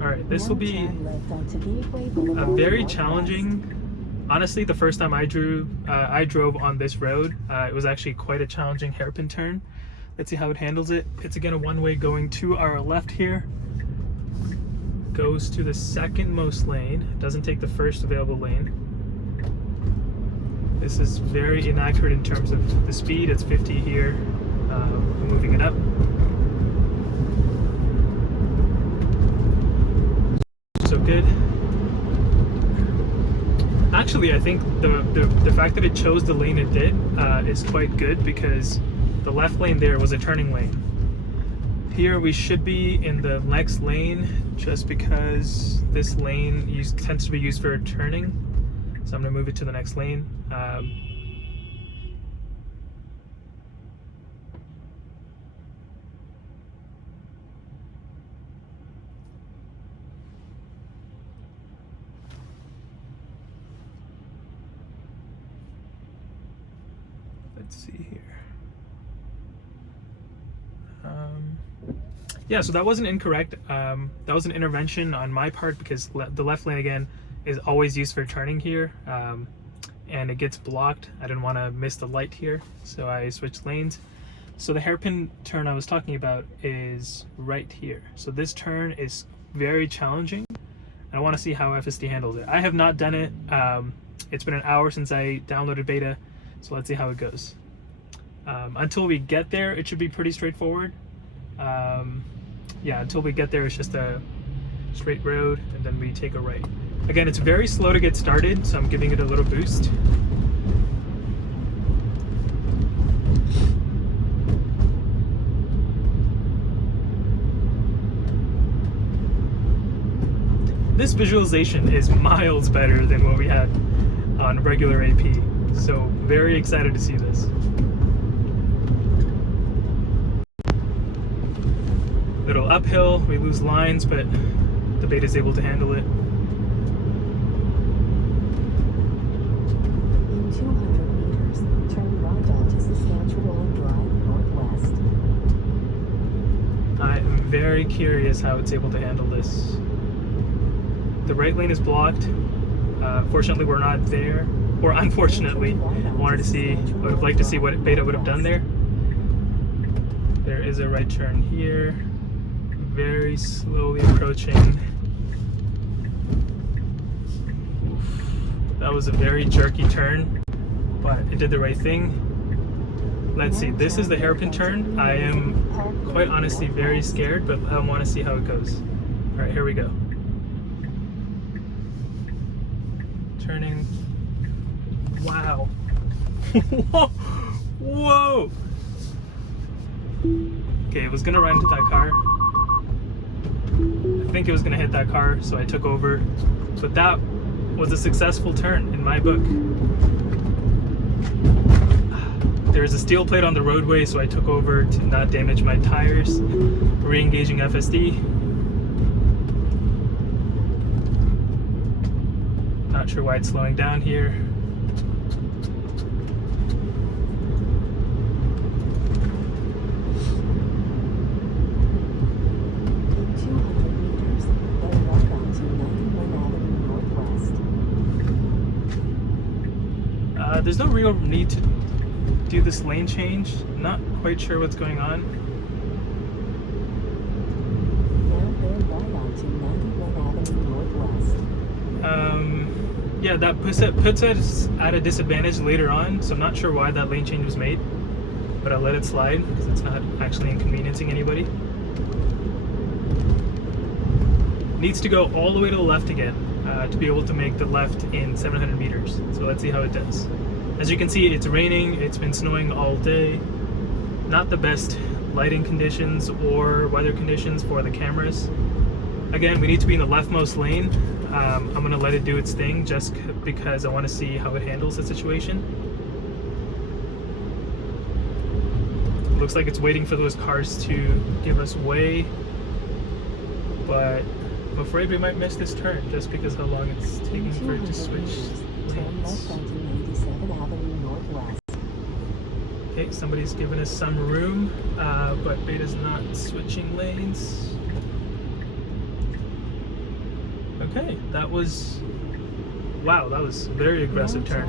Alright, this will be a very challenging, honestly, the first time I drove on this road, it was actually quite a challenging hairpin turn. Let's see how it handles it. It's again a one-way going to our left here. Goes to the second most lane, doesn't take the first available lane. This is very inaccurate in terms of the speed. It's 50 here, moving it up. So good. Actually, I think the fact that it chose the lane it did is quite good, because the left lane there was a turning lane. Here we should be in the next lane, just because this lane tends to be used for turning. So I'm gonna move it to the next lane. Let's see here. Yeah, so that wasn't incorrect. That was an intervention on my part, because the left lane again is always used for turning here, and it gets blocked. I didn't want to miss the light here, so I switched lanes. So the hairpin turn I was talking about is right here. So this turn is very challenging. I want to see how FSD handles it. I have not done it. It's been an hour since I downloaded beta, so let's see how it goes. Until we get there, it should be pretty straightforward. Yeah, until we get there, it's just a straight road, and then we take a right. Again, it's very slow to get started, so I'm giving it a little boost. This visualization is miles better than what we had on regular AP, so very excited to see this. Little uphill, we lose lines, but the beta is able to handle it. In 200 meters, turn right onto Saskatchewan Drive Northwest. I am very curious how it's able to handle this. The right lane is blocked. Fortunately, we're not there. Or unfortunately, I would have liked to see what beta would have done there. There is a right turn here. Very slowly approaching. Oof. That was a very jerky turn, but it did the right thing. Let's see, this is the hairpin turn. I am quite honestly very scared, but I want to see how it goes. All right, here we go. Turning. Wow. Whoa. Okay, it was gonna run into that car. I think it was gonna hit that car, so I took over. But that was a successful turn in my book. There's a steel plate on the roadway, so I took over to not damage my tires. Re-engaging FSD. Not sure why it's slowing down here. There's no real need to do this lane change. Not quite sure what's going on. Yeah, that puts us at a disadvantage later on, so I'm not sure why that lane change was made, but I'll let it slide because it's not actually inconveniencing anybody. Needs to go all the way to the left again to be able to make the left in 700 meters. So let's see how it does. As you can see, it's raining, it's been snowing all day. Not the best lighting conditions or weather conditions for the cameras. Again, we need to be in the leftmost lane. I'm gonna let it do its thing just because I wanna see how it handles the situation. Looks like it's waiting for those cars to give us way, but I'm afraid we might miss this turn just because how long it's taking for it to switch lanes. Okay, somebody's given us some room, but Beta's not switching lanes. Okay, that was, wow, that was a very aggressive turn.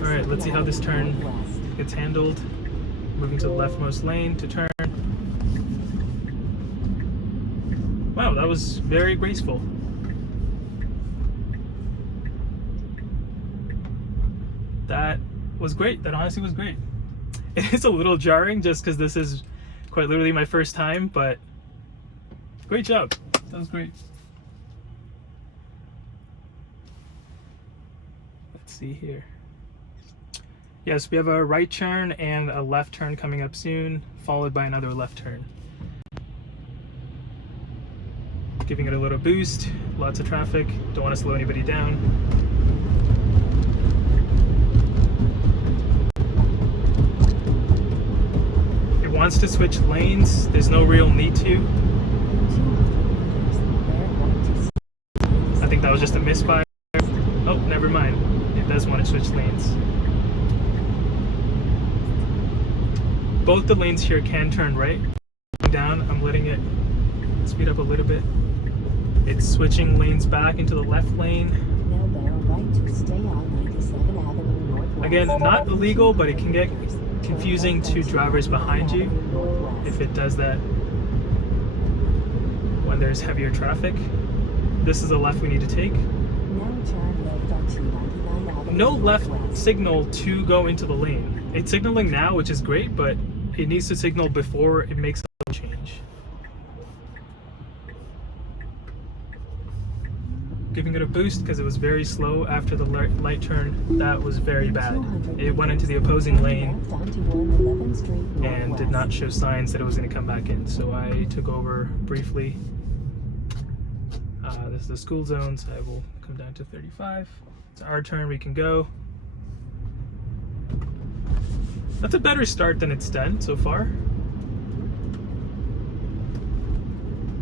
All right, let's see how this turn gets handled. Moving to the leftmost lane to turn. Wow, that was very graceful. That was great. That honestly was great. It's a little jarring just because this is quite literally my first time, but great job. That was great. Let's see here. Yes, we have a right turn and a left turn coming up soon, followed by another left turn. Giving it a little boost, lots of traffic, don't want to slow anybody down. It wants to switch lanes, there's no real need to. I think that was just a misfire. Oh, never mind. It does want to switch lanes. Both the lanes here can turn right. Down, I'm letting it speed up a little bit. It's switching lanes back into the left lane. Now bear right to stay on 97 Avenue Northwest. Again, not illegal, but it can get confusing to drivers behind you if it does that when there's heavier traffic. This is the left we need to take. Now turn left onto 99 Avenue No left Northwest. signal to go into the lane. It's signaling now, which is great, but it needs to signal before it makes a change. Giving it a boost because it was very slow after the light turn. That was very bad. It went into the opposing lane Left onto 111th Street and did not show signs that it was going to come back in. So I took over briefly. This is the school zone, so I will come down to 35. It's our turn, we can go. That's a better start than it's done so far.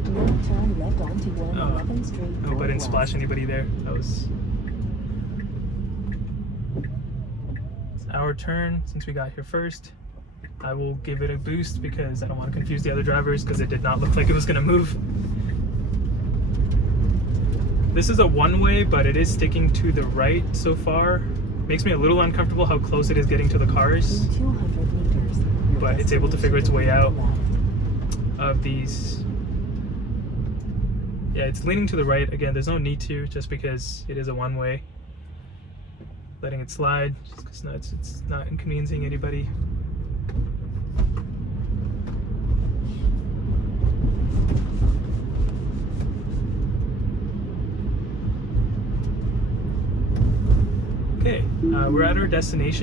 Now turn left onto 111th Street I hope I didn't splash anybody there. That was... It's our turn since we got here first. I will give it a boost because I don't want to confuse the other drivers because it did not look like it was going to move. This is a one-way, but it is sticking to the right so far. Makes me a little uncomfortable how close it is getting to the cars. In 200 meters, But it's able to figure its way out of these. Yeah, it's leaning to the right. Again, there's no need to, just because it is a one-way. Letting it slide, just because it's not inconveniencing anybody. Okay, we're at our destination.